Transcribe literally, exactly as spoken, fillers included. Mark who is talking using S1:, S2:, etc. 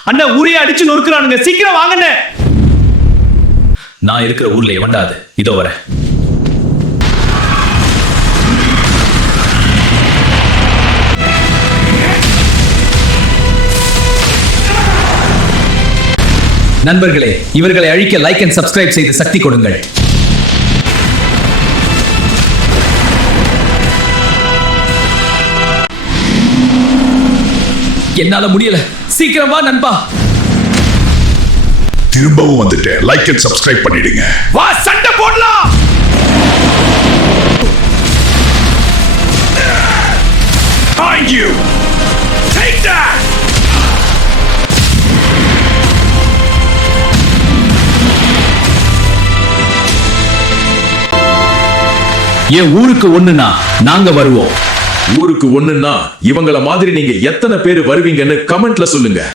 S1: அண்ணன் ஊரே அடிச்சு நொறுக்குறானுங்க, சீக்கிரம் வாங்கண்ணே.
S2: நான் இருக்கிற ஊர்ல எவன்டாது, இதோ வரேன். நண்பர்களே, இவர்களை அழிக்க லைக் அண்ட் சப்ஸ்கிரைப் செய்து சக்தி கொடுங்கள். என்னால முடியல, சீக்கிரம் வா நண்பா.
S3: திரும்பவும் வந்துட்டேன், லைக் அண்ட் சப்ஸ்கிரைப் பண்ணிடுங்க.
S1: வா சண்டை போடலாம்.
S3: Behind you. Take that.
S2: என் ஊருக்கு ஒண்ணுனா நாங்க வருவோம்.
S4: ஊருக்கு ஒண்ணுன்னா இவங்கள மாதிரி நீங்க எத்தனை பேர் வருவீங்கன்னு கமெண்ட்ல சொல்லுங்க.